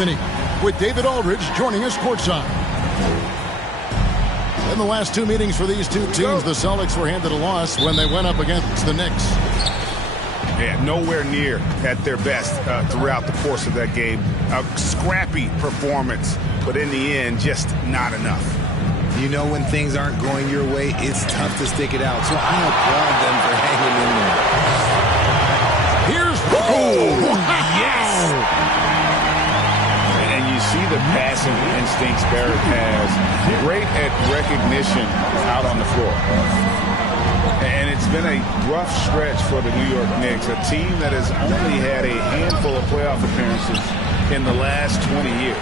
inning, with David Aldridge joining us courtside. In the last two meetings for these two teams, the Celtics were handed a loss when they went up against the Knicks. Yeah, nowhere near at their best throughout the course of that game. A scrappy performance, but in the end, just not enough. You know, when things aren't going your way, it's tough to stick it out. So I applaud them for hanging in there. Here's yes! And you see the passing instincts Barrett has. Great at recognition out on the floor. And it's been a rough stretch for the New York Knicks, a team that has only had a handful of playoff appearances in the last 20 years.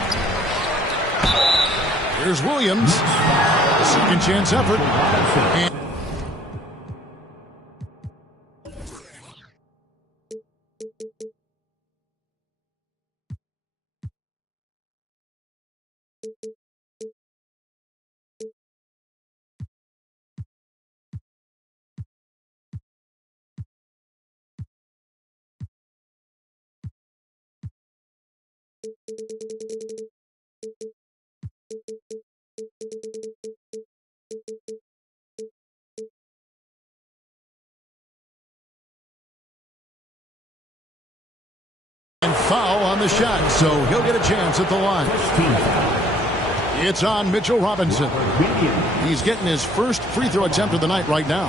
Here's Williams. Second chance effort. And foul on the shot, so he'll get a chance at the line. It's on Mitchell Robinson. He's getting his first free throw attempt of the night right now.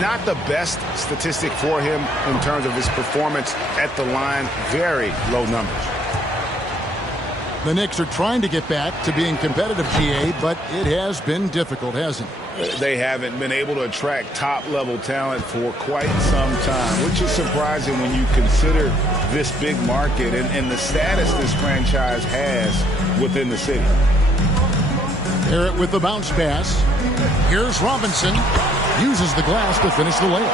Not the best statistic for him in terms of his performance at the line. Very low numbers. The Knicks are trying to get back to being competitive, GA, but it has been difficult, hasn't it? They haven't been able to attract top-level talent for quite some time, which is surprising when you consider this big market and the status this franchise has within the city. Barrett with the bounce pass. Here's Robinson. Uses the glass to finish the layup.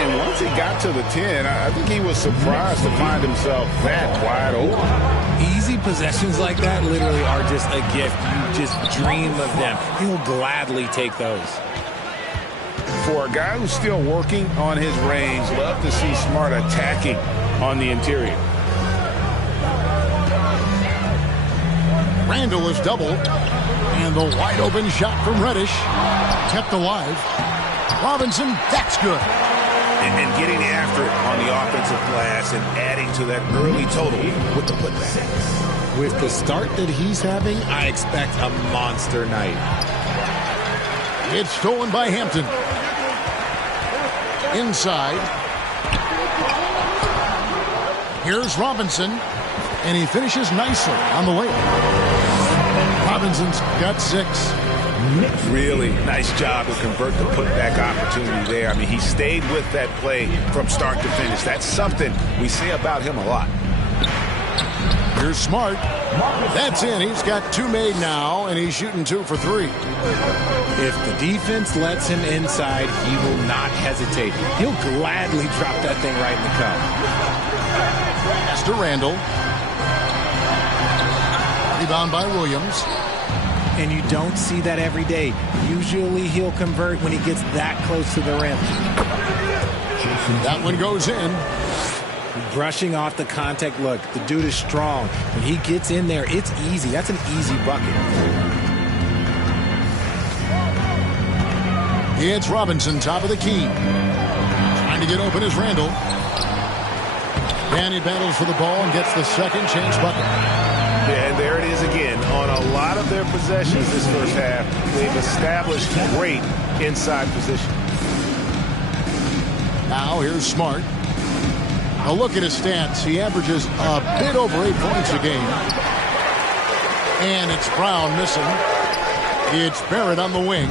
And once he got to the 10, I think he was surprised to find himself that wide open. Easy possessions like that literally are just a gift. You just dream of them. He'll gladly take those. For a guy who's still working on his range, love to see Smart attacking on the interior. Randall is doubled. And the wide open shot from Reddish. Kept alive. Robinson, that's good. And getting after it on the offensive glass and adding to that early total with the putback. With the start that he's having, I expect a monster night. It's stolen by Hampton. Inside. Here's Robinson. And he finishes nicely on the layup. Robinson's got 6. Really nice job to convert the putback opportunity there. I mean, he stayed with that play from start to finish. That's something we say about him a lot. Here's Smart. That's in. He's got 2 made now, and he's shooting 2 for 3. If the defense lets him inside, he will not hesitate. He'll gladly drop that thing right in the cup. Pass to Randall. Rebound by Williams. And you don't see that every day. Usually he'll convert when he gets that close to the rim. That one goes in. Brushing off the contact. Look, the dude is strong. When he gets in there, it's easy. That's an easy bucket. It's Robinson, top of the key. Trying to get open is Randall. Danny battles for the ball and gets the second chance bucket. And there it is again. On a lot of their possessions this first half, they've established great inside position. Now here's Smart. A look at his stats. He averages a bit over 8 points a game. And it's Brown missing. It's Barrett on the wing.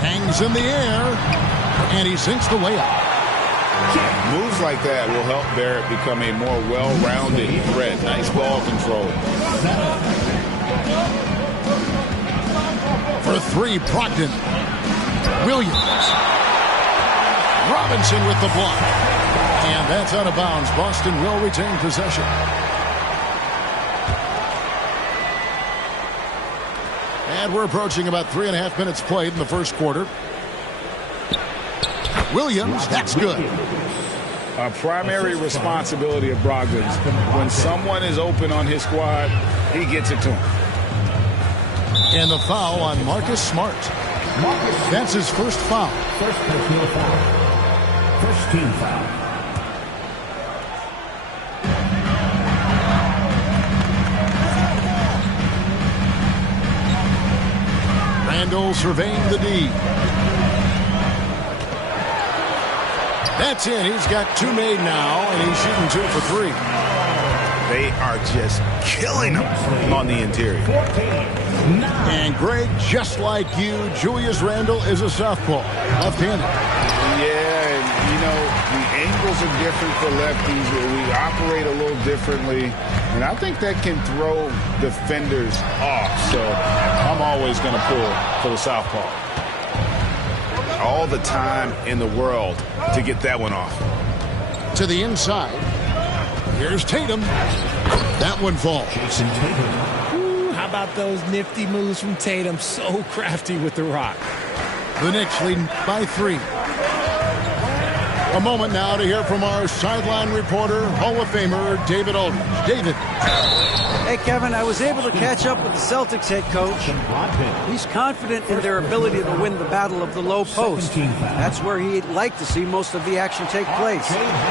Hangs in the air. And he sinks the layup. Moves like that will help Barrett become a more well-rounded threat. Nice ball control. For 3, Brogdon. Williams. Robinson with the block. And that's out of bounds. Boston will retain possession. And we're approaching about 3.5 minutes played in the first quarter. Williams, that's good. A primary responsibility of Brogdon's. When someone is open on his squad, he gets it to him. And the foul on Marcus Smart. That's his first foul. First personal foul. First team foul. Randle surveying the D. That's it. He's got 2 made now, and he's shooting 2 for 3. They are just killing him on the interior. And Greg, just like you, Julius Randle is a southpaw, left-handed. Yeah, and you know, the angles are different for lefties. We operate a little differently, and I think that can throw defenders off. So I'm always going to pull for the southpaw. All the time in the world to get that one off. To the inside. Here's Tatum. That one falls. Ooh, how about those nifty moves from Tatum? So crafty with the rock. The Knicks leading by 3. A moment now to hear from our sideline reporter, Hall of Famer David Aldridge. David. Hey, Kevin, I was able to catch up with the Celtics head coach. He's confident in their ability to win the battle of the low post. That's where he'd like to see most of the action take place.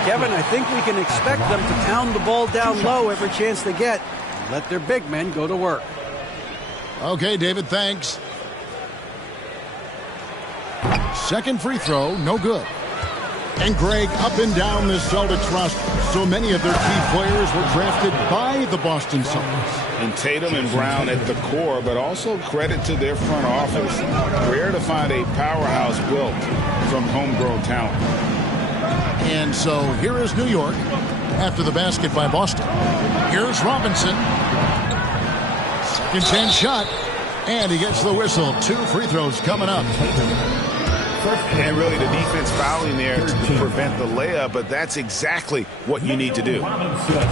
Kevin, I think we can expect them to pound the ball down low every chance they get. Let their big men go to work. Okay, David, thanks. Second free throw, no good. And Greg, up and down the Celtics roster, so many of their key players were drafted by the Boston Celtics. And Tatum and Brown at the core, but also credit to their front office. Rare to find a powerhouse built from homegrown talent. And so here is New York after the basket by Boston. Here's Robinson. Second chance shot. And he gets the whistle. 2 free throws coming up. And really the defense fouling there to prevent the layup, but that's exactly what you need to do.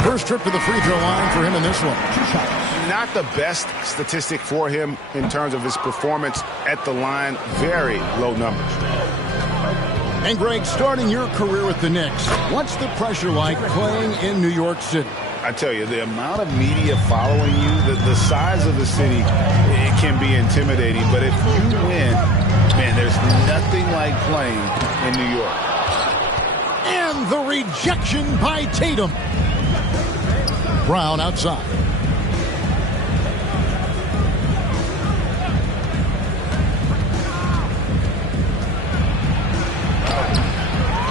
First trip to the free throw line for him in this one. Not the best statistic for him in terms of his performance at the line. Very low numbers. And Greg, starting your career with the Knicks, what's the pressure like playing in New York City? I tell you, the amount of media following you, the size of the city, it can be intimidating. But if you win, man, there's nothing like playing in New York. And the rejection by Tatum. Brown outside.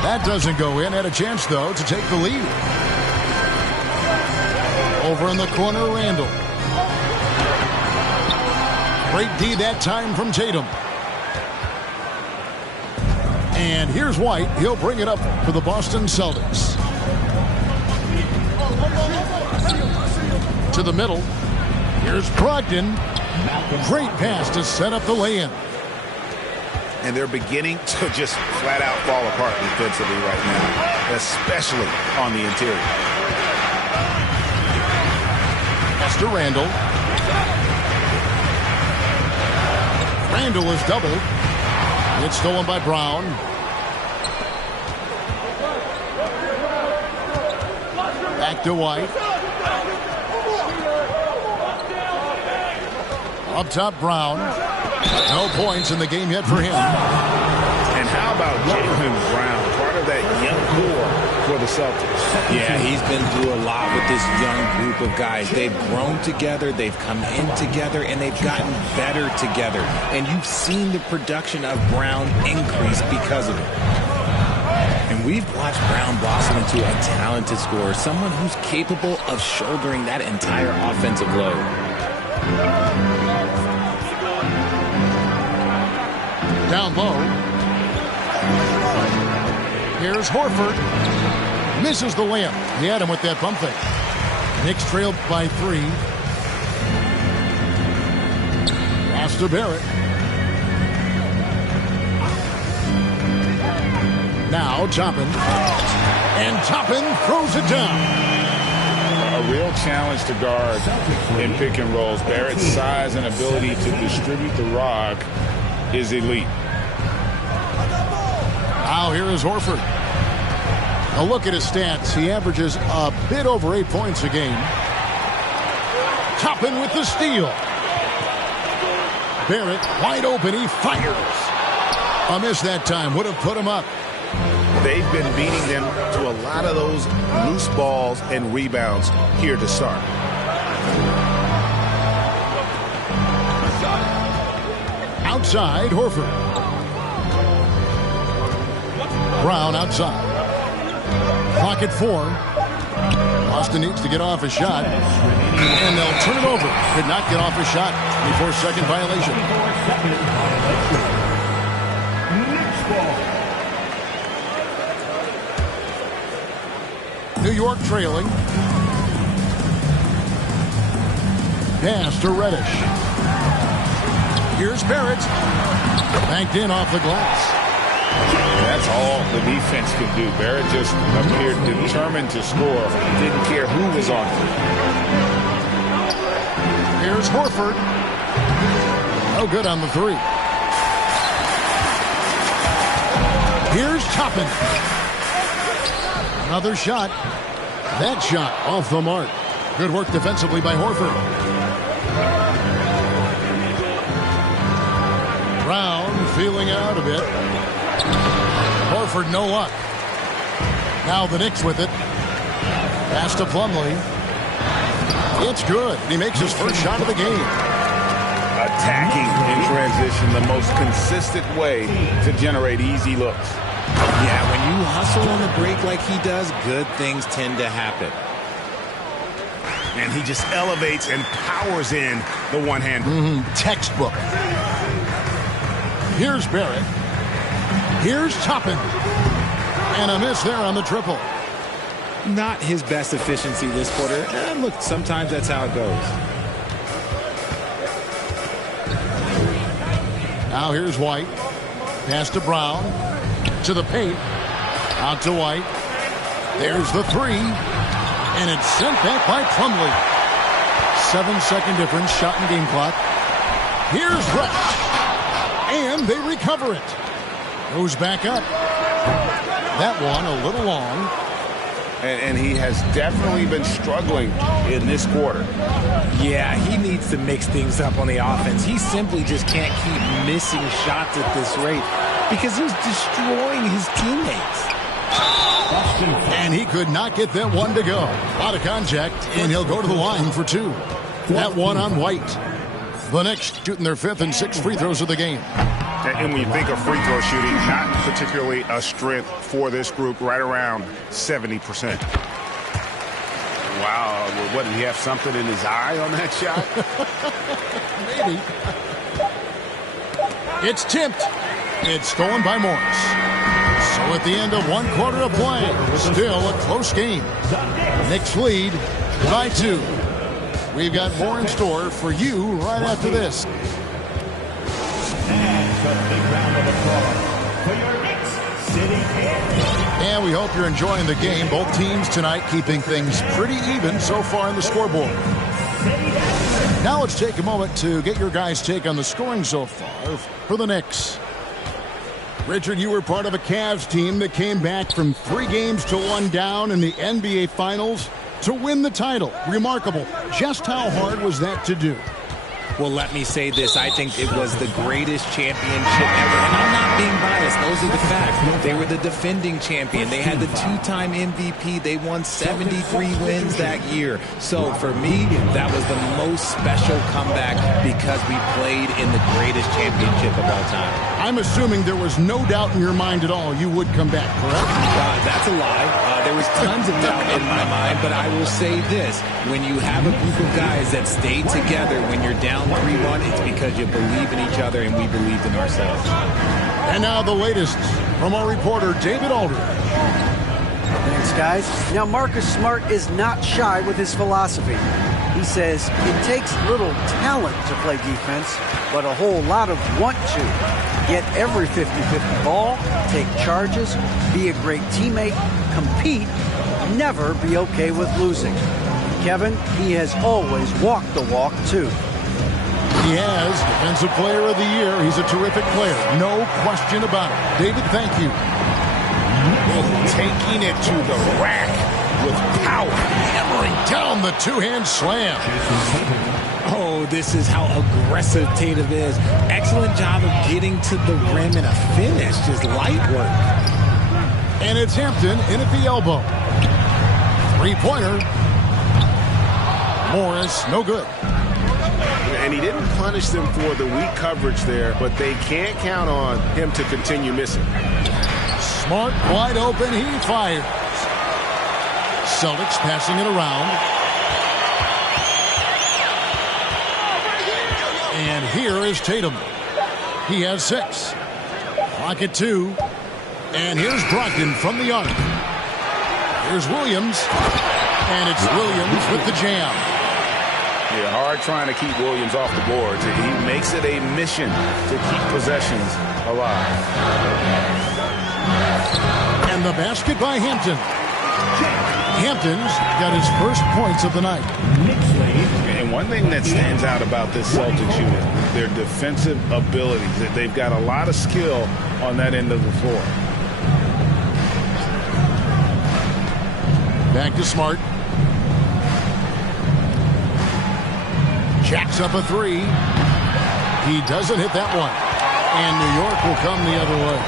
That doesn't go in. Had a chance, though, to take the lead. Over in the corner, Randle. Great D that time from Tatum. And here's White. He'll bring it up for the Boston Celtics. To the middle. Here's Brogdon. Great pass to set up the lay-in. And they're beginning to just flat out fall apart defensively right now, especially on the interior. To Randle. Randle is doubled. It's stolen by Brown. Back to White. Up top, Brown. No points in the game yet for him. And how about Jaylen Brown, part of that young core for the Celtics? Yeah, he's been through a lot with this young group of guys. They've grown together, they've come in together, and they've gotten better together. And you've seen the production of Brown increase because of it. And we've watched Brown blossom into a talented scorer, someone who's capable of shouldering that entire offensive load. Down low. Here's Horford. Misses the layup. He had him with that bump fake. Knicks trailed by 3. Pass to Barrett. Now Toppin. And Toppin throws it down. A real challenge to guard in pick and rolls. Barrett's size and ability to distribute the rock is elite. Now here is Horford. A look at his stats. He averages a bit over 8 points a game. Toppin with the steal. Barrett wide open. He fires. A miss that time. Would have put him up. They've been beating them to a lot of those loose balls and rebounds here to start. Outside, Horford. Brown outside. Clock at 4. Boston needs to get off a shot. And they'll turn it over. Could not get off a shot. 24-second violation. New York trailing. Pass to Reddish. Here's Barrett. Banked in off the glass. That's all the defense could do. Barrett just appeared determined to score. Didn't care who was on him. Here's Horford. No good on the 3. Here's Toppin. Another shot. That shot off the mark. Good work defensively by Horford. Brown feeling out a bit. Horford, no luck. Now the Knicks with it. Pass to Plumlee. It's good. He makes his first shot of the game. Attacking in transition, the most consistent way to generate easy looks. Yeah, when you hustle on the break like he does, good things tend to happen. And he just elevates and powers in the one-hander. Textbook. Here's Barrett. Here's Toppin. And a miss there on the triple. Not his best efficiency this quarter. And look, sometimes that's how it goes. Now here's White. Pass to Brown. To the paint. Out to White. There's the 3. And it's sent back by Plumlee. 7-second difference. Shot and game clock. Here's Rush. And they recover it. Goes back up. That one a little long. And he has definitely been struggling in this quarter. Yeah, he needs to mix things up on the offense. He simply just can't keep missing shots at this rate because he's destroying his teammates. And he could not get that one to go. Out of contact, and he'll go to the line for 2. That one on White. The Knicks shooting their 5th and 6th free throws of the game. And when you think of free throw shooting, not particularly a strength for this group, right around 70%. Wow, what, did he have something in his eye on that shot? Maybe. It's tipped. It's stolen by Morris. So at the end of 1 quarter of play, still a close game. Knicks lead by 2. We've got more in store for you right after this. And we hope you're enjoying the game. Both teams tonight keeping things pretty even so far in the scoreboard. Now let's take a moment to get your guys' take on the scoring so far for the Knicks. Richard, you were part of a Cavs team that came back from 3 games to 1 down in the NBA Finals to win the title. Remarkable. Just how hard was that to do? Well, let me say this. I think it was the greatest championship ever. And I'm not being biased. Those are the facts. They were the defending champion. They had the 2-time MVP. They won 73 wins that year. So for me, that was the most special comeback because we played in the greatest championship of all time. I'm assuming there was no doubt in your mind at all you would come back, correct? That's a lie. There was tons of doubt in my mind, but I will say this. When you have a group of guys that stay together when you're down 3-1, it's because you believe in each other and we believed in ourselves. And now the latest from our reporter, David Aldridge. Thanks, guys. Now, Marcus Smart is not shy with his philosophy. He says it takes little talent to play defense, but a whole lot of want to. Get every 50-50 ball, take charges, be a great teammate, compete, never be okay with losing. Kevin, he has always walked the walk, too. He has Defensive Player of the Year. He's a terrific player. No question about it. David, thank you. taking it to the rack with power. Hammering down the two-hand slam. Oh, this is how aggressive Tatum is. Excellent job of getting to the rim and a finish. Just light work. And it's Hampton in at the elbow. Three-pointer. Morris, no good. And he didn't punish them for the weak coverage there, but they can't count on him to continue missing. Smart, wide open, he fires. Celtics passing it around. And here is Tatum. He has 6. Clock at 2. And here's Brogdon from the arc. Here's Williams. And it's Williams with the jam. Yeah, hard trying to keep Williams off the boards. He makes it a mission to keep possessions alive. And the basket by Hampton. Hampton's got his first points of the night. And one thing that stands out about this Celtics unit, their defensive abilities. They've got a lot of skill on that end of the floor. Back to Smart. Jacks up a 3. He doesn't hit that one. And New York will come the other way.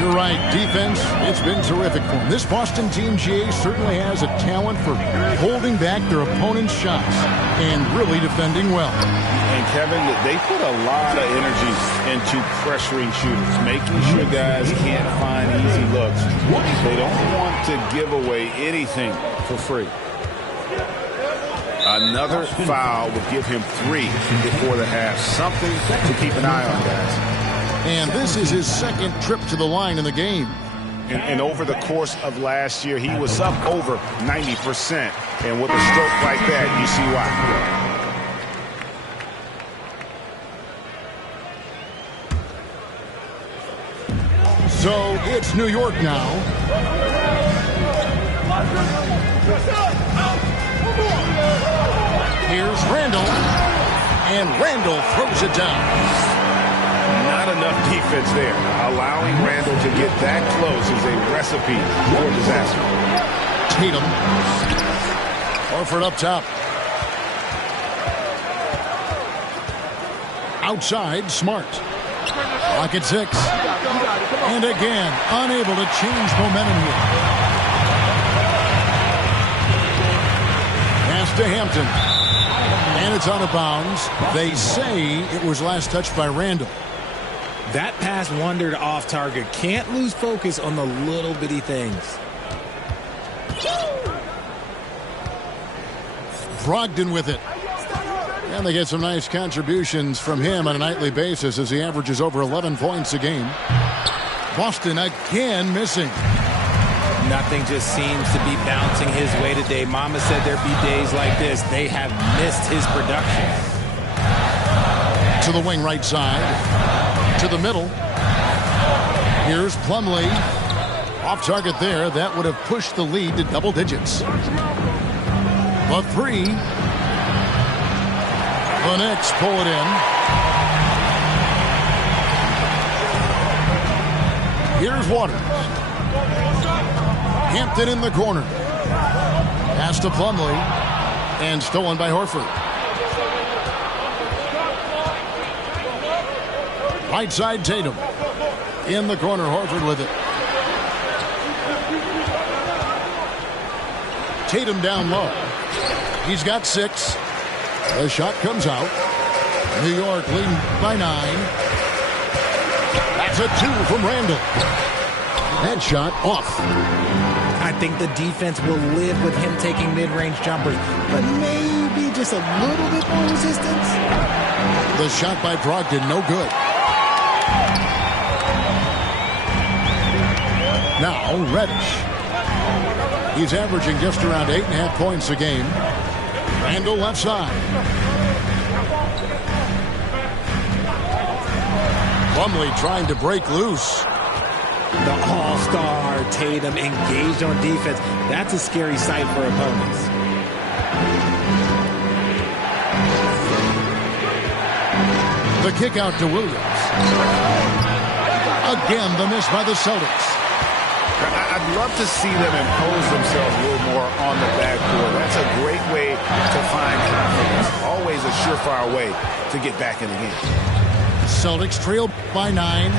You're right, defense, it's been terrific for him. This Boston team, GA, certainly has a talent for holding back their opponent's shots and really defending well. And Kevin, they put a lot of energy into pressuring shooters, making sure guys can't find easy looks. They don't want to give away anything for free. Another foul would give him 3 before the half. Something to keep an eye on, guys. And this is his second trip to the line in the game. And over the course of last year, he was up over 90%. And with a stroke like that, you see why. So it's New York now. Here's Randall. And Randall throws it down. Not enough defense there. Allowing Randall to get that close is a recipe for disaster. Tatum. Horford up top. Outside, Smart. Clock at 6. And again, unable to change momentum here. Pass to Hampton. And it's out of bounds. They say it was last touched by Randall. That pass wandered off target. Can't lose focus on the little bitty things. Brogdon with it. And they get some nice contributions from him on a nightly basis as he averages over 11 points a game. Boston again missing. Nothing just seems to be bouncing his way today. Mama said there'd be days like this. They have missed his production. To the wing right side. To the middle. Here's Plumlee. Off target there. That would have pushed the lead to double digits. The 3. The Knicks pull it in. Here's Waters. Hampton in the corner. Pass to Plumlee. And stolen by Horford. Right side, Tatum. In the corner, Horford with it. Tatum down low. He's got 6. The shot comes out. New York leading by 9. That's a 2 from Randall. That shot off. I think the defense will live with him taking mid-range jumpers, but maybe just a little bit more resistance. The shot by Brogdon, no good. Now, Reddish. He's averaging just around 8.5 points a game. Randall left side. Plumlee trying to break loose. The all-star Tatum engaged on defense. That's a scary sight for opponents. The kick out to Williams. Again, the miss by the Celtics. I'd love to see them impose themselves a little more on the backcourt. That's a great way to find confidence. Always a surefire way to get back in the game. Celtics trail by 9.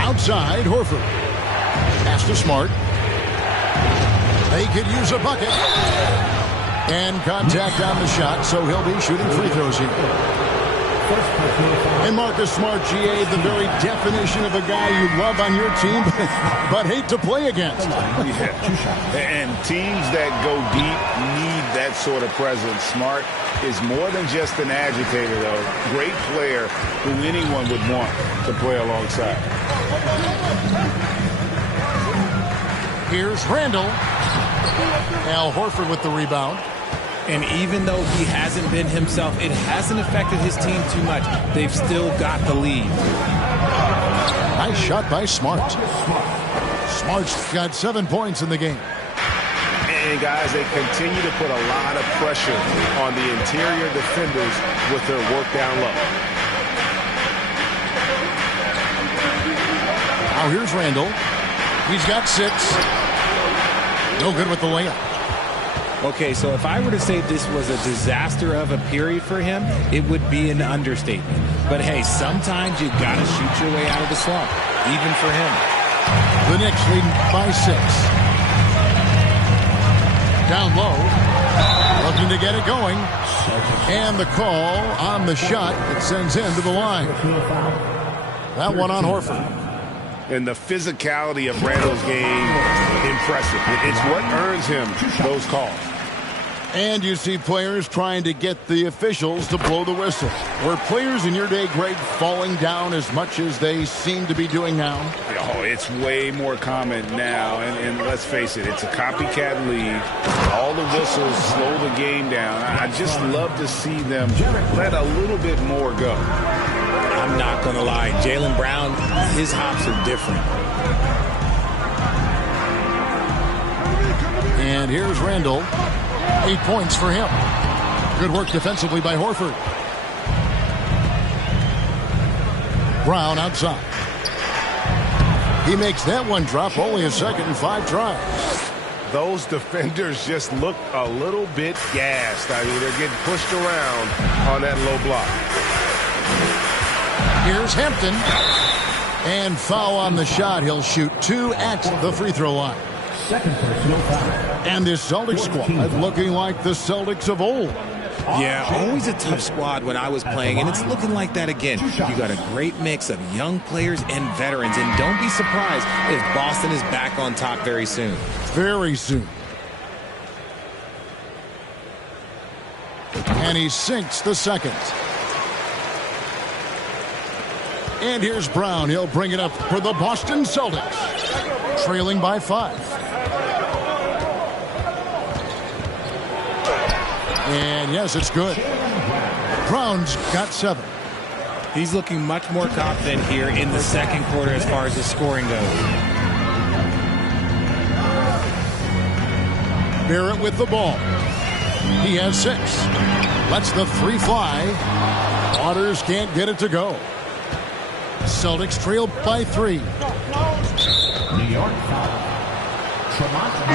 Outside, Horford. Pass to Smart. They could use a bucket. And contact on the shot, so he'll be shooting free throws here. And Marcus Smart, GA, the very definition of a guy you love on your team, but hate to play against. Yeah. And teams that go deep need that sort of presence. Smart is more than just an agitator, though. Great player who anyone would want to play alongside. Here's Randall. Al Horford with the rebound. And even though he hasn't been himself, it hasn't affected his team too much. They've still got the lead. Nice shot by Smart. Smart's got 7 points in the game. And, guys, they continue to put a lot of pressure on the interior defenders with their work down low. Now here's Randall. He's got 6. No good with the layup. Okay, so if I were to say this was a disaster of a period for him, it would be an understatement. But hey, sometimes you got to shoot your way out of the slump, even for him. The Knicks leading by 6. Down low, looking to get it going. And the call on the shot, it sends him to the line. That one on Horford. And the physicality of Randall's game, impressive. It's what earns him those calls. And you see players trying to get the officials to blow the whistle. Were players in your day, Greg, falling down as much as they seem to be doing now? Oh, it's way more common now. And let's face it, it's a copycat league. All the whistles slow the game down. I just love to see them let a little bit more go. I'm not going to lie. Jaylen Brown, his hops are different. And here's Randall. 8 points for him. Good work defensively by Horford. Brown outside. He makes that one drop, only a second and 5 tries. Those defenders just look a little bit gassed. I mean, they're getting pushed around on that low block. Here's Hampton. And foul on the shot. He'll shoot 2 at the free throw line. Second personal foul. And this Celtics squad looking like the Celtics of old. Yeah, always a tough squad when I was playing, and it's looking like that again. You got a great mix of young players and veterans, and don't be surprised if Boston is back on top very soon. Very soon. And he sinks the second. And here's Brown. He'll bring it up for the Boston Celtics. Trailing by 5. And yes, it's good. Brown's got 7. He's looking much more confident here in the second quarter as far as his scoring goes. Barrett with the ball. He has 6. Lets the 3 fly. Waters can't get it to go. Celtics trail by 3. New York foul.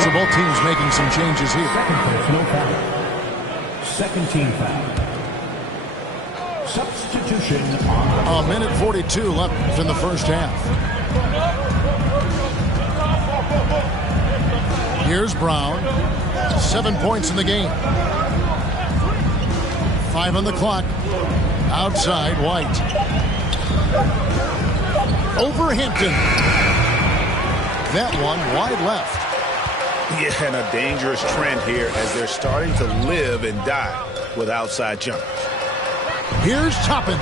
So both teams making some changes here. Second personal foul. Second team foul. Substitution on A minute 42 left in the first half. Here's Brown. 7 points in the game. 5 on the clock. Outside, White. Over Hampton. That one wide left. Yeah, and a dangerous trend here as they're starting to live and die with outside jumpers. Here's Toppin.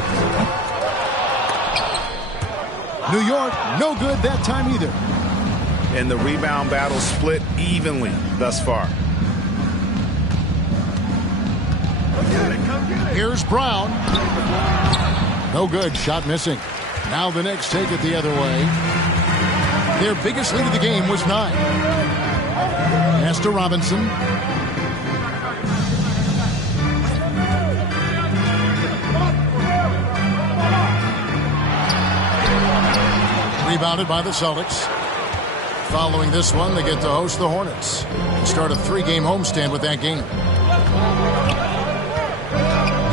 New York, no good that time either. And the rebound battle split evenly thus far. Here's Brown. No good, shot missing. Now the Knicks take it the other way. Their biggest lead of the game was 9. Pass to Robinson. Rebounded by the Celtics. Following this one, they get to host the Hornets and start a 3-game homestand with that game.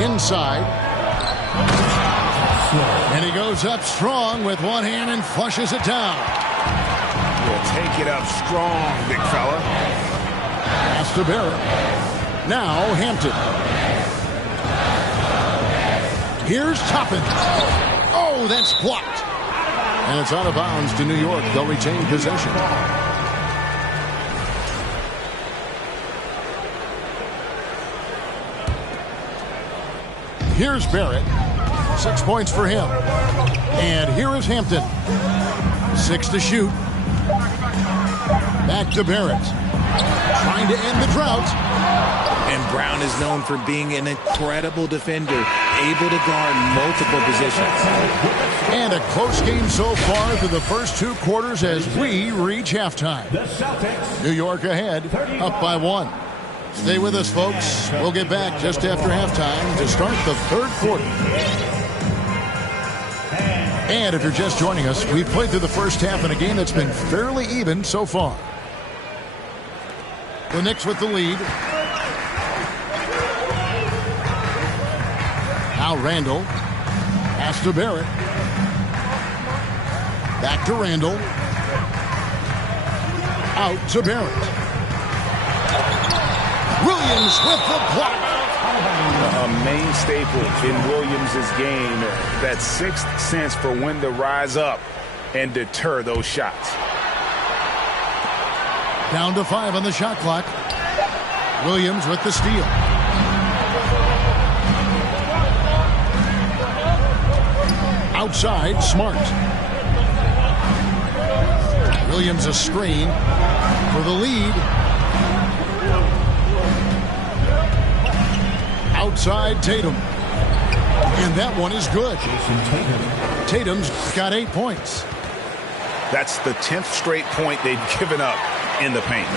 Inside. And he goes up strong with one hand and flushes it down. Will take it up strong, big fella. Pass to Barrett. Now Hampton. Here's Toppin. Oh, that's blocked. And it's out of bounds to New York. They'll retain possession. Here's Barrett. 6 points for him. And here is Hampton. 6 to shoot. Back to Barrett. Trying to end the drought. And Brown is known for being an incredible defender, able to guard multiple positions. And a close game so far through the first 2 quarters as we reach halftime. New York ahead, up by 1. Stay with us, folks. We'll get back just after halftime to start the 3rd quarter. And if you're just joining us, we've played through the first half in a game that's been fairly even so far. The Knicks with the lead. Now Randall. Pass to Barrett. Back to Randall. Out to Barrett. Williams with the block. A main staple in Williams' game, that 6th sense for when to rise up and deter those shots. Down to 5 on the shot clock. Williams with the steal. Outside, Smart. Williams a screen for the lead. Outside, Tatum. And that one is good. Tatum's got 8 points. That's the 10th straight point they've given up in the paint.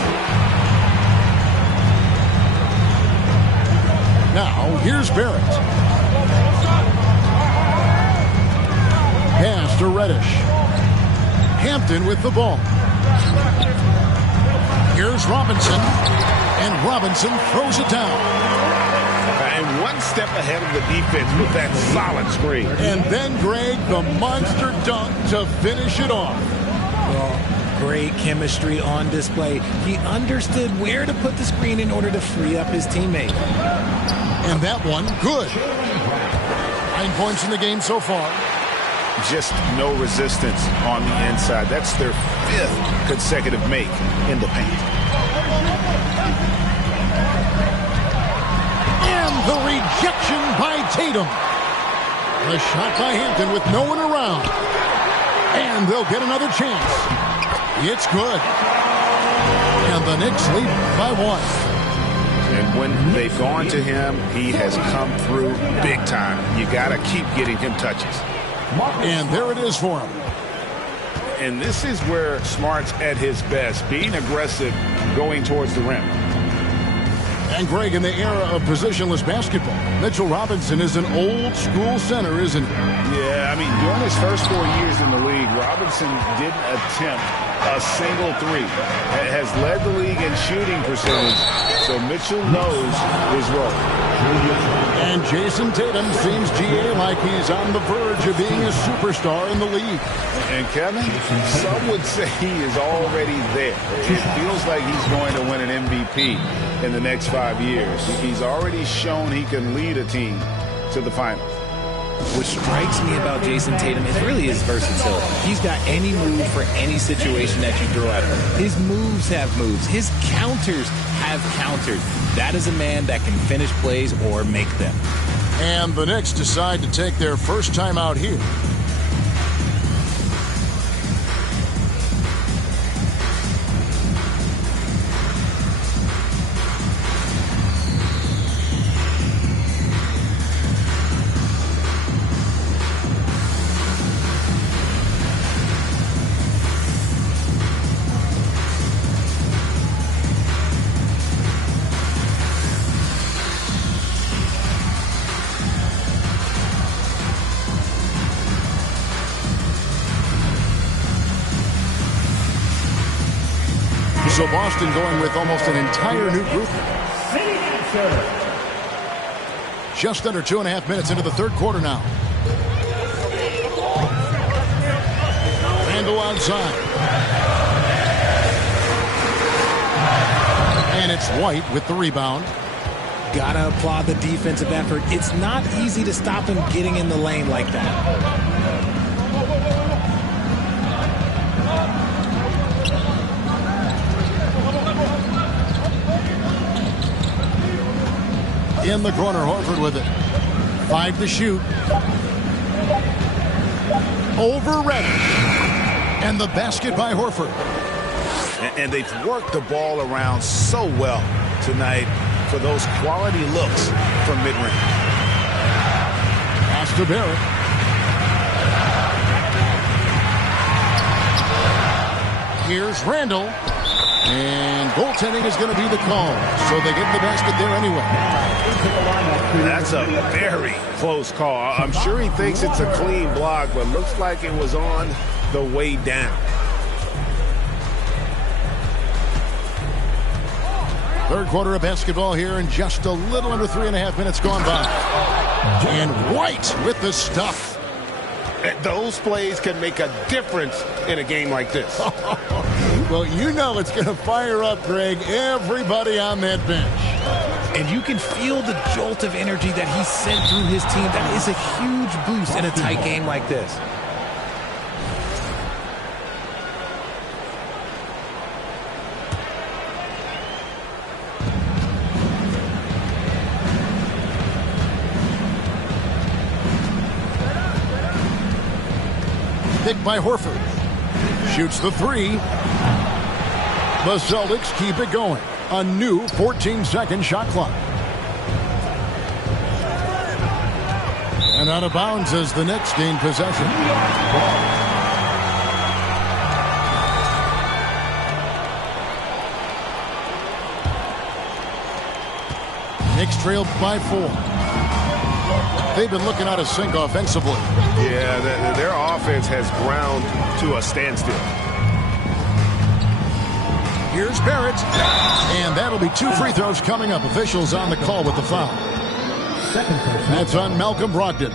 Now, here's Barrett. Pass to Reddish. Hampton with the ball. Here's Robinson. And Robinson throws it down. And one step ahead of the defense with that solid screen. And then, Greg, the monster dunk to finish it off. Well, great chemistry on display. He understood where to put the screen in order to free up his teammate. And that one, good. 9 points in the game so far. Just no resistance on the inside. That's their 5th consecutive make in the paint. And the rejection by Tatum. The shot by Hampton with no one around. And they'll get another chance. It's good. And the Knicks lead by 1. And when they've gone to him, he has come through big time. You got to keep getting him touches. And there it is for him. And this is where Smart's at his best, being aggressive, going towards the rim. And Greg, in the era of positionless basketball, Mitchell Robinson is an old school center, isn't he? Yeah, I mean, during his first 4 years in the league, Robinson didn't attempt a single 3. Has led the league in shooting percentage, so Mitchell knows his role. And Jason Tatum seems, GA, like he's on the verge of being a superstar in the league. And Kevin, some would say he is already there. It feels like he's going to win an MVP in the next 5 years. He's already shown he can lead a team to the finals. What strikes me about Jason Tatum is really his versatility. He's got any move for any situation that you throw at him. His moves have moves. His counters have counters. That is a man that can finish plays or make them. And the Knicks decide to take their first time out here. So Boston going with almost an entire new group. Just under 2.5 minutes into the third quarter now. Randle outside. And it's White with the rebound. Gotta applaud the defensive effort. It's not easy to stop him getting in the lane like that. In the corner, Horford with it. 5 to shoot. Over Reddish. And the basket by Horford. And they've worked the ball around so well tonight for those quality looks from mid-range. Pass to Barrett. Here's Randle. And goaltending is going to be the call. So they get the basket there anyway. That's a very close call. I'm sure he thinks it's a clean block, but looks like it was on the way down. Third quarter of basketball here, and just a little under 3.5 minutes gone by. And White with the stuff. Those plays can make a difference in a game like this. Well, you know it's going to fire up, Greg, everybody on that bench. And you can feel the jolt of energy that he sent through his team. That is a huge boost in a tight game like this. Picked by Horford. Shoots the 3. The Celtics keep it going. A new 14-second shot clock. And out of bounds as the Knicks gain possession. Knicks trailed by 4. They've been looking out of sync offensively. Yeah, their offense has ground to a standstill. Here's Barrett. And that'll be 2 free throws coming up. Officials on the call with the foul. That's on Malcolm Brogdon.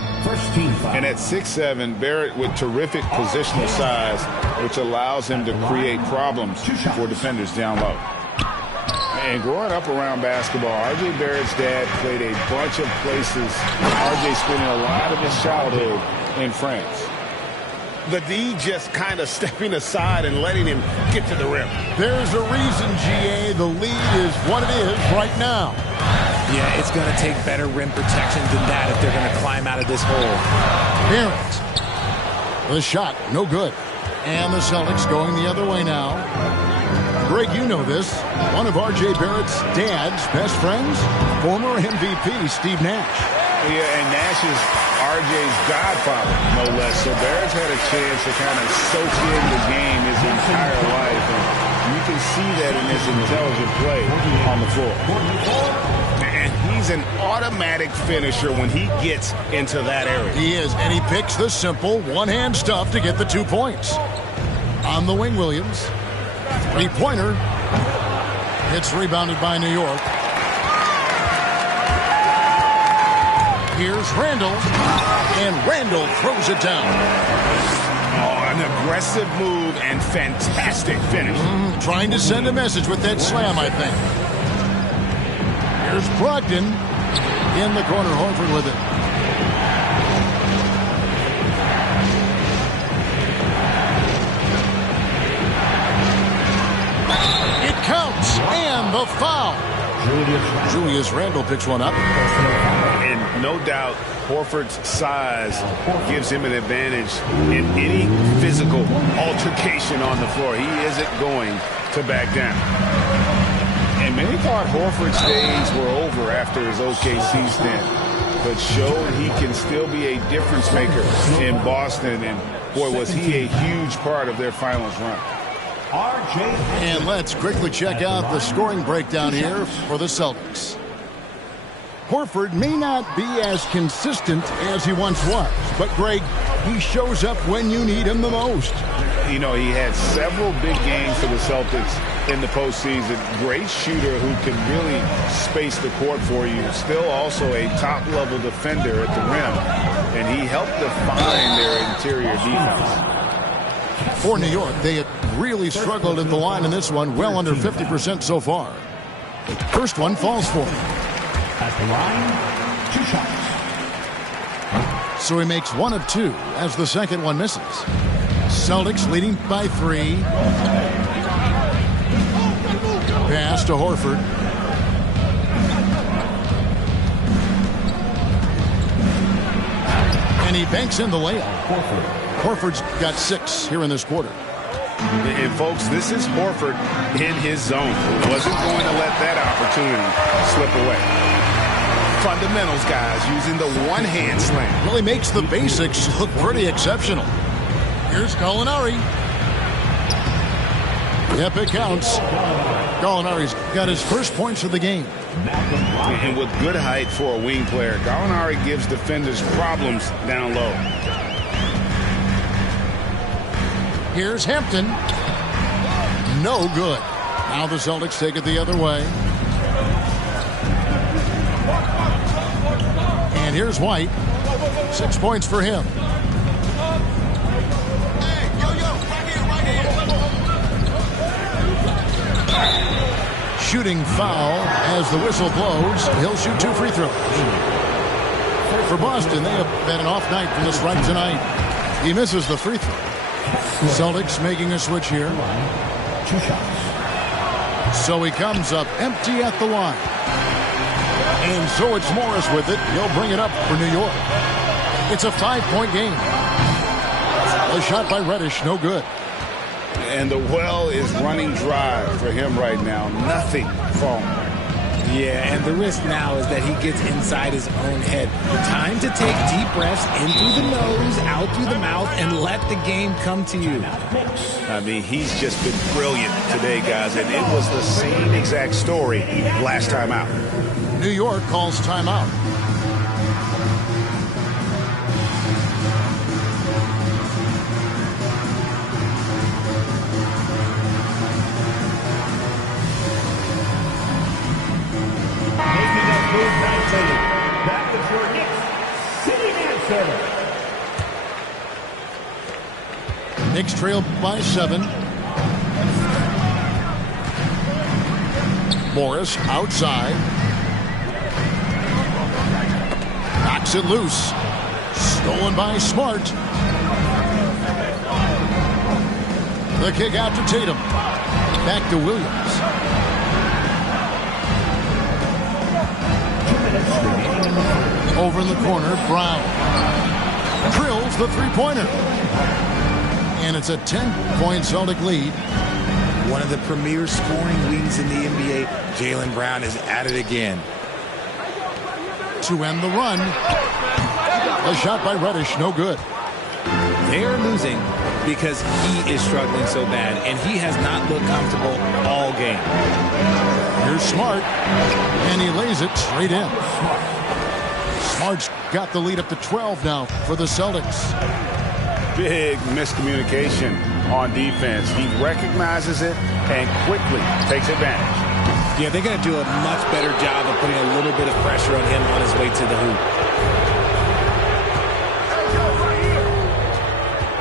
And at 6'7", Barrett with terrific positional size, which allows him to create problems for defenders down low. And growing up around basketball, R.J. Barrett's dad played a bunch of places. R.J. spending a lot of his childhood in France. The D just kind of stepping aside and letting him get to the rim. There's a reason, GA, the lead is what it is right now. Yeah, it's going to take better rim protection than that if they're going to climb out of this hole. Barrett. The shot, no good. And the Celtics going the other way now. Greg, you know this. One of R.J. Barrett's dad's best friends, former MVP Steve Nash. Yeah, and Nash is R.J.'s godfather, no less. So Barrett's had a chance to kind of soak in the game his entire life. And you can see that in his intelligent play on the floor. And he's an automatic finisher when he gets into that area. He is, and he picks the simple one-hand stuff to get the 2 points. On the wing, Williams. Three-pointer. It's rebounded by New York. Here's Randle. And Randle throws it down. Oh, an aggressive move and fantastic finish. Trying to send a message with that slam, I think. Here's Brogdon. In the corner, Horford with it. Counts, and the foul. Julius Randle picks one up. And no doubt, Horford's size gives him an advantage in any physical altercation on the floor. He isn't going to back down. And many thought Horford's days were over after his OKC stint, but showed he can still be a difference maker in Boston. And boy, was he a huge part of their finals run. And let's quickly check out the scoring breakdown here for the Celtics. Horford may not be as consistent as he once was, but Greg, he shows up when you need him the most. You know, he had several big games for the Celtics in the postseason. Great shooter who can really space the court for you. Still also a top-level defender at the rim. And he helped define their interior defense. For New York, they have really struggled at the line in this one, well under 50% so far. First one falls for him. At the line, 2 shots. So he makes 1 of 2 as the second one misses. Celtics leading by 3. Pass to Horford. And he banks in the layup. Horford's got 6 here in this quarter. And folks, this is Horford in his zone. Wasn't going to let that opportunity slip away. Fundamentals, guys, using the one-hand slam. Really makes the basics look pretty exceptional. Here's Gallinari. Yep, it counts. Gallinari's got his first points of the game. And with good height for a wing player, Gallinari gives defenders problems down low. Here's Hampton. No good. Now the Celtics take it the other way. And here's White. 6 points for him. Shooting foul as the whistle blows. He'll shoot 2 free throws. For Boston, they have had an off night from the stripe tonight. He misses the free throw. Celtics making a switch here. 2 shots. So he comes up empty at the line. And so it's Morris with it. He'll bring it up for New York. It's a 5-point game. A shot by Reddish, no good. And the well is running dry for him right now. Nothing falling. Yeah, and the risk now is that he gets inside his own head. Time to take deep breaths in through the nose, out through the mouth, and let the game come to you. I mean, he's just been brilliant today, guys, and it was the same exact story last time out. New York calls timeout. That is your Knicks sitting answer. Knicks trail by 7. Morris outside. Knocks it loose. Stolen by Smart. The kick out to Tatum. Back to Williams. Over in the corner, Brown. Drills the three-pointer. And it's a 10-point Celtic lead. One of the premier scoring leads in the NBA. Jaylen Brown is at it again. To end the run. A shot by Reddish, no good. They are losing because he is struggling so bad, and he has not looked comfortable all game. Here's Smart, and he lays it straight in. Smart's got the lead up to 12 now for the Celtics. Big miscommunication on defense. He recognizes it and quickly takes advantage. Yeah, they're going to do a much better job of putting a little bit of pressure on him on his way to the hoop.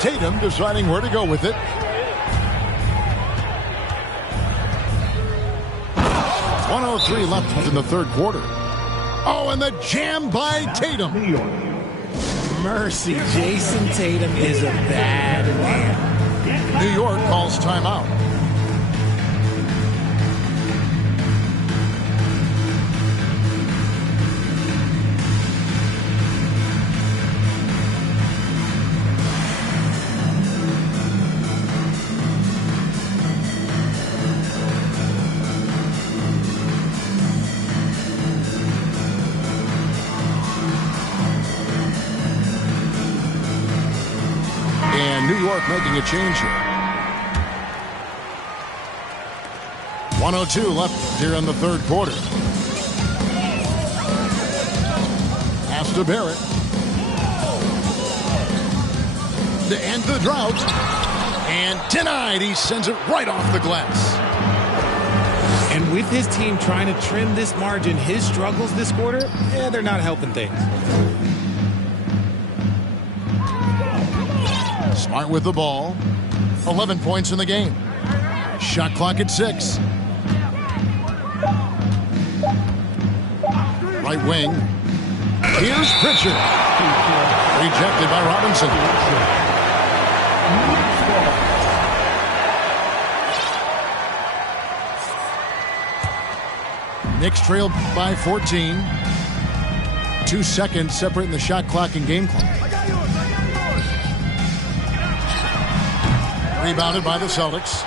Tatum deciding where to go with it. .103 left in the third quarter. Oh, and the jam by Tatum. Mercy, Jason Tatum is a bad man. New York calls timeout. New York making a change here. 1:02 left here in the third quarter. Pass to Barrett. To end the drought. And denied. He sends it right off the glass. And with his team trying to trim this margin, his struggles this quarter, they're not helping things. Smart with the ball. 11 points in the game. Shot clock at 6. Right wing. Here's Pritchard. Rejected by Robinson. Knicks trailed by 14. 2 seconds separating the shot clock and game clock. Rebounded by the Celtics.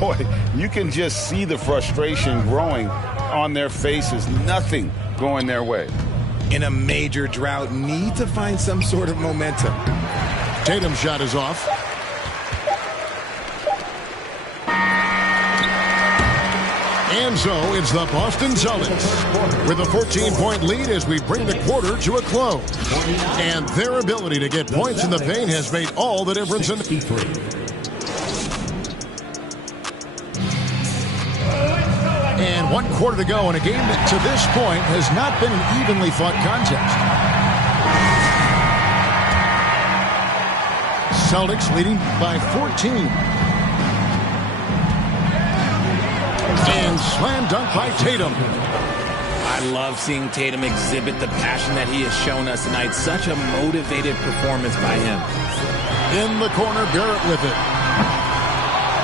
Boy, you can just see the frustration growing on their faces. Nothing going their way. In a major drought, need to find some sort of momentum. Tatum's shot is off. And so it's the Boston Celtics with a 14-point lead as we bring the quarter to a close. And their ability to get points in the paint has made all the difference in the... And 1 quarter to go in a game that to this point has not been an evenly fought contest. Celtics leading by 14. And slam dunk by Tatum. I love seeing Tatum exhibit the passion that he has shown us tonight. Such a motivated performance by him. In the corner, Barrett with it.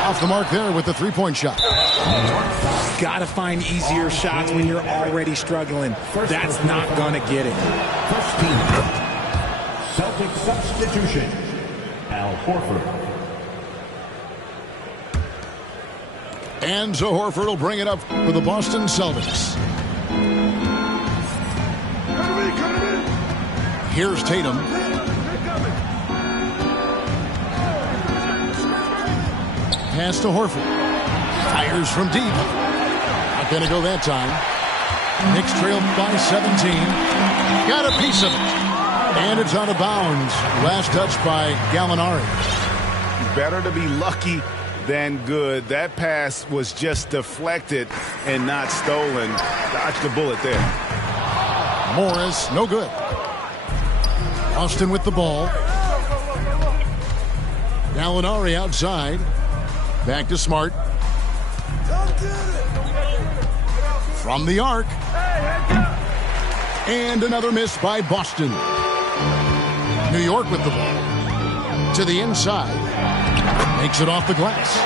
Off the mark there with the three-point shot. Got to find easier shots when you're already struggling. That's not going to get it. First team. Celtic substitution. Al Horford. And so Horford will bring it up for the Boston Celtics. Here's Tatum. Pass to Horford. Fires from deep. Not going to go that time. Knicks trailed by 17. Got a piece of it. And it's out of bounds. Last touch by Gallinari. Better to be lucky than good. That pass was just deflected and not stolen. Dodged the bullet there. Morris, no good. Austin with the ball. Gallinari outside. Back to Smart. From the arc. And another miss by Boston. New York with the ball. To the inside. Makes it off the glass.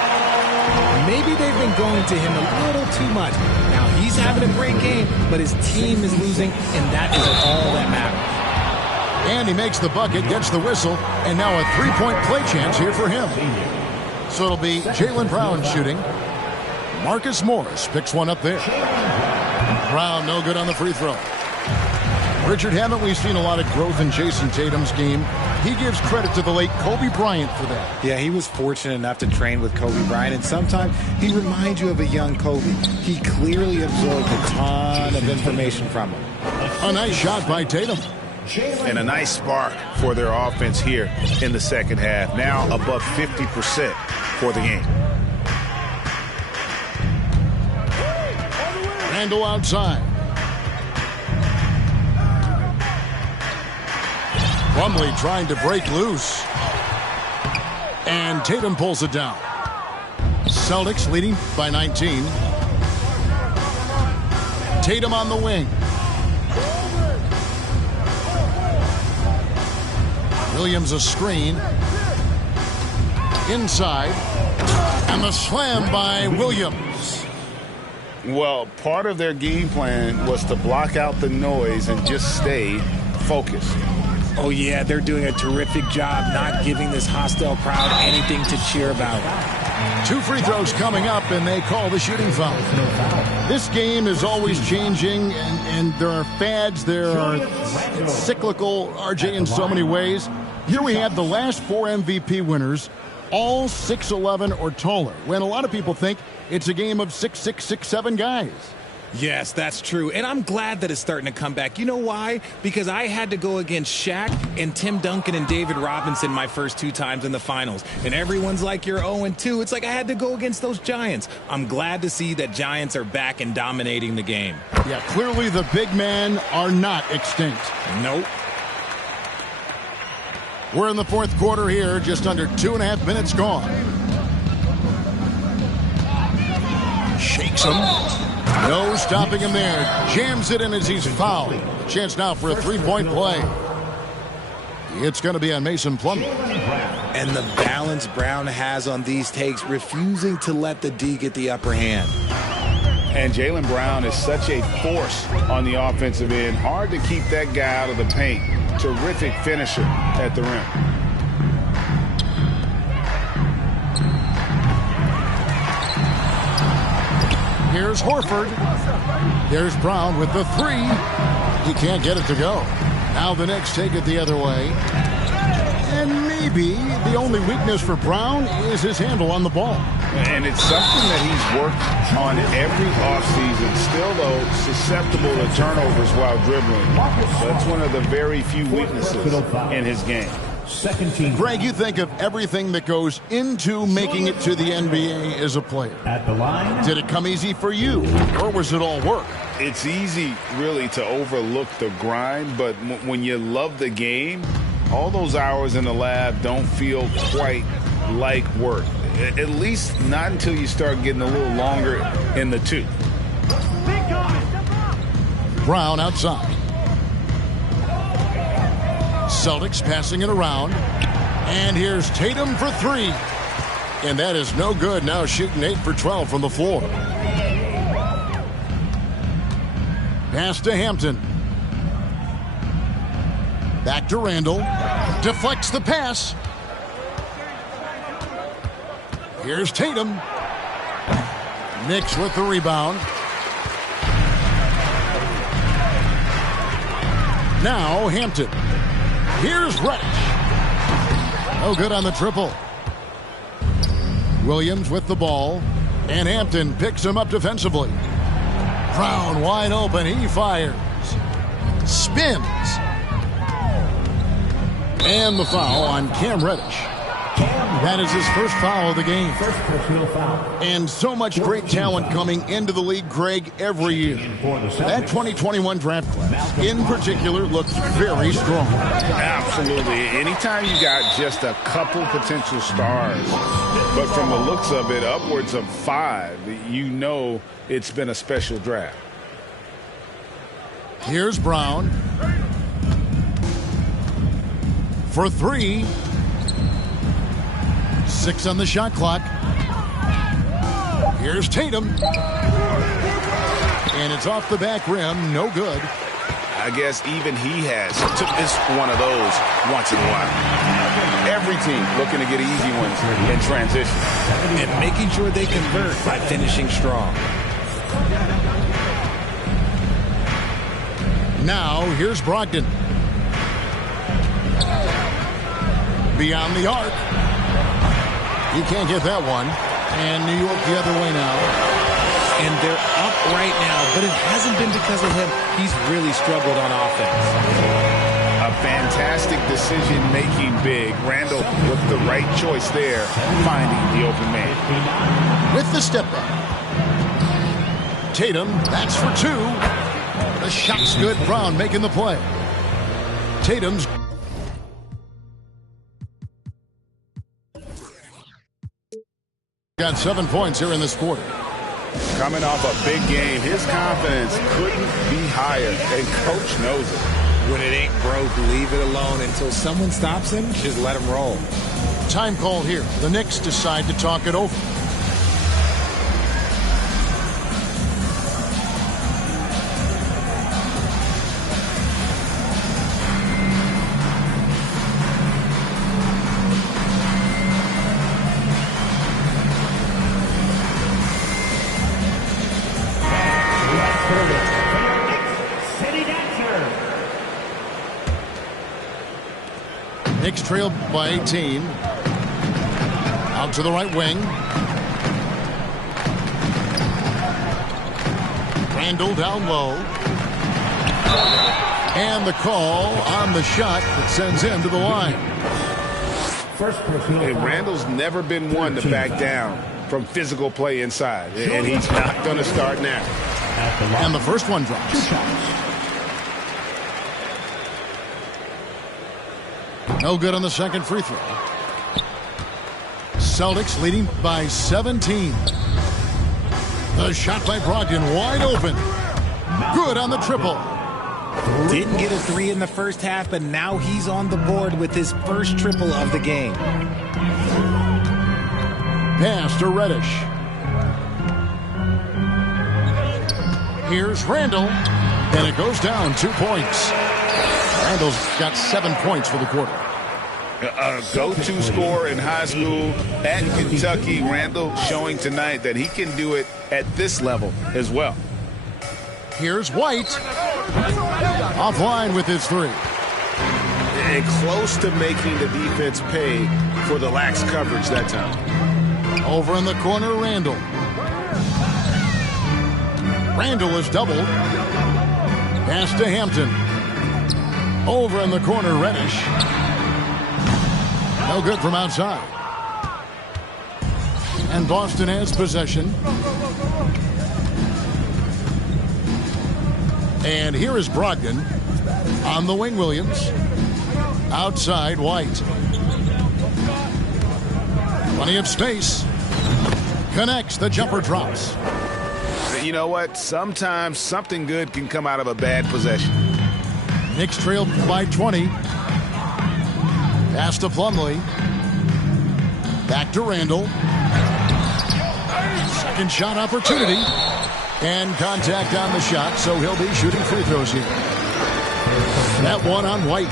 Maybe they've been going to him a little too much. Now he's having a great game, but his team is losing, and that is all that matters. And he makes the bucket, gets the whistle, and now a three-point play chance here for him. So it'll be Jaylen Brown shooting. Marcus Morris picks one up there. Brown no good on the free throw. Richard, haven't we seen a lot of growth in Jason Tatum's game? He gives credit to the late Kobe Bryant for that. Yeah, he was fortunate enough to train with Kobe Bryant, and sometimes he reminds you of a young Kobe. He clearly absorbed a ton of information from him. A nice shot by Tatum. And a nice spark for their offense here in the second half. Now above 50% for the game. Randall outside. Plumlee trying to break loose. And Tatum pulls it down. Celtics leading by 19. Tatum on the wing. Williams a screen. Inside. And the slam by Williams. Well, part of their game plan was to block out the noise and just stay focused. Oh, yeah, they're doing a terrific job not giving this hostile crowd anything to cheer about. 2 free throws coming up, and they call the shooting foul. This game is always changing, and there are fads. It's cyclical, RJ, in so many ways. Here we have the last 4 MVP winners, all 6'11" or taller, when a lot of people think it's a game of 6'6", 6'7" guys. Yes, that's true. And I'm glad that it's starting to come back. You know why? Because I had to go against Shaq and Tim Duncan and David Robinson my first 2 times in the finals. And everyone's like, you're 0-2. It's like I had to go against those Giants. I'm glad to see that Giants are back and dominating the game. Yeah, clearly the big men are not extinct. Nope. We're in the fourth quarter here, just under 2.5 minutes gone. Shakes him. No stopping him there. Jams it in as he's fouled. Chance now for a 3-point play. It's going to be on Mason Plumlee. And the balance Brown has on these takes, refusing to let the D get the upper hand. And Jaylen Brown is such a force on the offensive end. Hard to keep that guy out of the paint. Terrific finisher at the rim. Here's Horford. There's Brown with the 3. He can't get it to go. Now the Knicks take it the other way. And maybe the only weakness for Brown is his handle on the ball. And it's something that he's worked on every offseason. Still, though, susceptible to turnovers while dribbling. That's one of the very few weaknesses in his game. Second team. Greg, you think of everything that goes into making it to the NBA as a player. At the line. Did it come easy for you, or was it all work? It's easy, really, to overlook the grind, but when you love the game, all those hours in the lab don't feel quite like work. At least not until you start getting a little longer in the tooth. Brown outside. Celtics passing it around. And here's Tatum for 3. And that is no good. Now shooting 8 for 12 from the floor. Pass to Hampton. Back to Randall. Deflects the pass. Here's Tatum. Knicks with the rebound. Now Hampton. Here's Reddish. No good on the triple. Williams with the ball. And Hampton picks him up defensively. Brown wide open. He fires. Spins. And the foul on Cam Reddish. That is his first foul of the game. First personal foul. And so much great talent coming into the league, Greg, every year. That 2021 draft class, in particular, looks very strong. Absolutely. Anytime you got just a couple potential stars, but from the looks of it, upwards of 5, you know it's been a special draft. Here's Brown. For 3. 6 on the shot clock. Here's Tatum. And it's off the back rim. No good. I guess even he has took this one of those once in a while. Every team looking to get easy ones in transition. And making sure they convert by finishing strong. Now here's Brogdon. Beyond the arc. He can't get that one. And New York the other way now. And they're up right now, but it hasn't been because of him. He's really struggled on offense. A fantastic decision-making big. Randall with the right choice there, finding the open man. With the step back. Tatum, that's for 2. The shot's good. Brown making the play. Tatum's got 7 points here in this quarter. Coming off a big game, his confidence couldn't be higher, and coach knows it. When it ain't broke, leave it alone until someone stops him. Just let him roll. Time call here. The Knicks decide to talk it over. Knicks trail by 18. Out to the right wing. Randall down low. And the call on the shot that sends him to the line. Hey, Randall's never been one to back down from physical play inside, and he's not going to start now. And the first one drops. No good on the second free throw. Celtics leading by 17. The shot by Brogdon wide open. Good on the triple. Didn't get a three in the first half, but now he's on the board with his first triple of the game. Pass to Reddish. Here's Randall, and it goes down 2 points. Randall's got 7 points for the quarter. A go-to scorer in high school at Kentucky. Randall showing tonight that he can do it at this level as well. Here's White. Offline with his three. And close to making the defense pay for the lax coverage that time. Over in the corner, Randall. Randall is doubled. Pass to Hampton. Over in the corner, Reddish. No good from outside. And Boston has possession. And here is Brogdon on the wing. Williams outside. White, plenty of space, connects. The jumper drops. You know what, sometimes something good can come out of a bad possession. Knicks trailed by 20. Pass to Plumlee. Back to Randall. Second shot opportunity. And contact on the shot, so he'll be shooting free throws here. That one on White.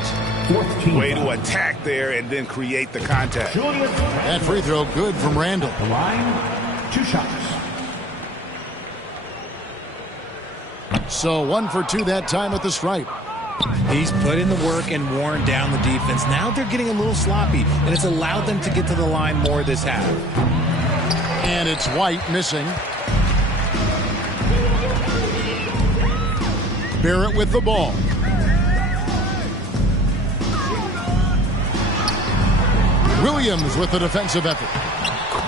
Way to attack there and then create the contact. That free throw good from Randall. The line, 2 shots. So 1 for 2 that time at the stripe. He's put in the work and worn down the defense. Now they're getting a little sloppy, and it's allowed them to get to the line more this half. And it's White missing. Barrett with the ball. Williams with the defensive effort.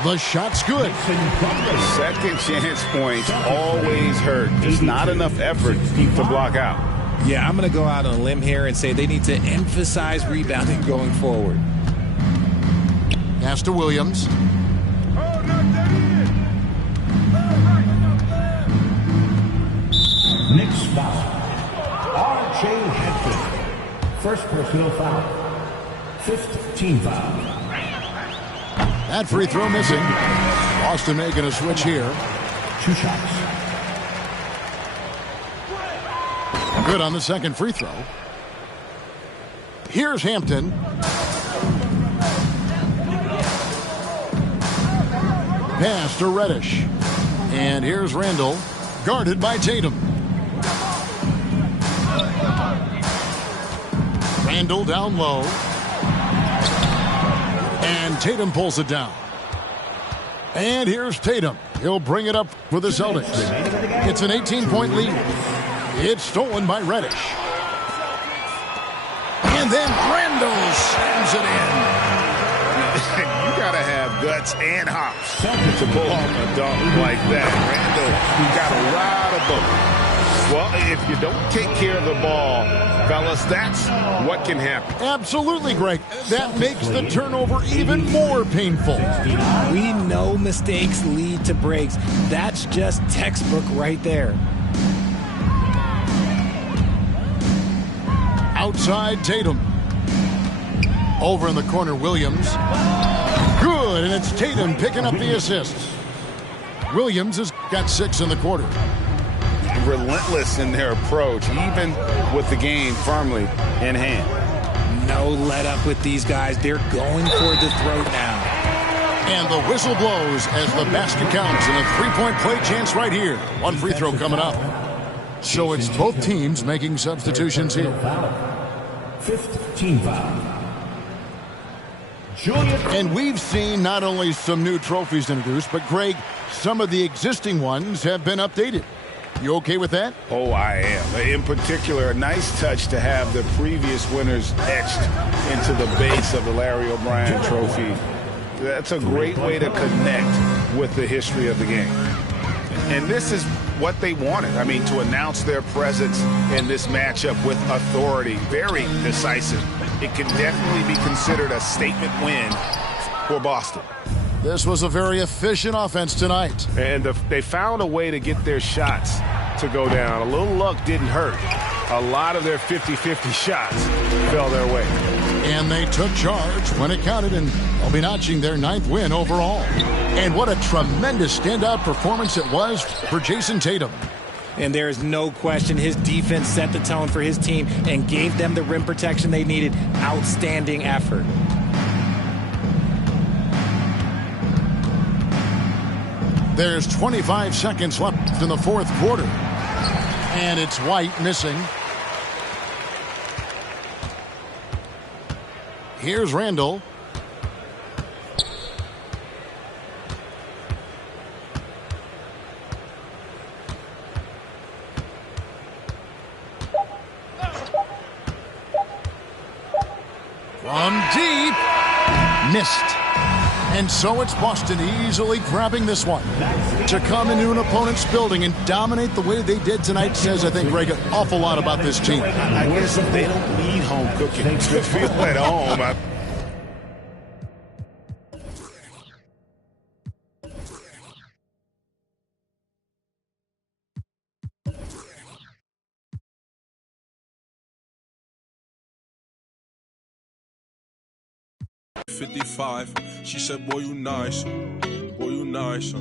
The shot's good. Second chance points always hurt. Just not enough effort to block out. Yeah, I'm going to go out on a limb here and say they need to emphasize rebounding going forward. Pass to Williams. Knicks foul. R.J. Hampton. First personal foul. 5th team foul. That free throw missing. Boston making a switch here. 2 shots. Good on the second free throw. Here's Hampton. Pass to Reddish. And here's Randall, guarded by Tatum. Randall down low. And Tatum pulls it down. And here's Tatum. He'll bring it up for the Celtics. It's an 18-point lead. It's stolen by Reddish. And then Randall slams it in. You got to have guts and hops to pull off a dunk like that. Randall got a lot of both. Well, if you don't take care of the ball, fellas, that's what can happen. Absolutely, Greg. That makes the turnover even more painful. We know mistakes lead to breaks. That's just textbook right there. Outside Tatum. Over in the corner, Williams. Good, and it's Tatum picking up the assists. Williams has got 6 in the quarter. Relentless in their approach, even with the game firmly in hand. No let up with these guys. They're going for the throat now. And the whistle blows as the basket counts, and a 3-point play chance right here. 1 free throw coming up. So it's both teams making substitutions here. 5th team foul. And we've seen not only some new trophies introduced, but Greg, some of the existing ones have been updated. You okay with that? Oh, I am. In particular, a nice touch to have the previous winners etched into the base of the Larry O'Brien trophy. That's a great way to connect with the history of the game. And this is what they wanted. I mean, to announce their presence in this matchup with authority, very decisive. It can definitely be considered a statement win for Boston. This was a very efficient offense tonight. And they found a way to get their shots to go down. A little luck didn't hurt. A lot of their 50-50 shots fell their way. And they took charge when it counted, and they'll be notching their 9th win overall. And what a tremendous standout performance it was for Jason Tatum. And there is no question his defense set the tone for his team and gave them the rim protection they needed. Outstanding effort. There's 25 seconds left in the 4th quarter. And it's White missing. Here's Randall. From deep. Missed. And so it's Boston easily grabbing this one. To come into an opponent's building and dominate the way they did tonight says, I think, Greg, an awful lot about this team. I guess they don't need home cooking to feel at home. 55. She said, boy, you nice. Boy, you nice.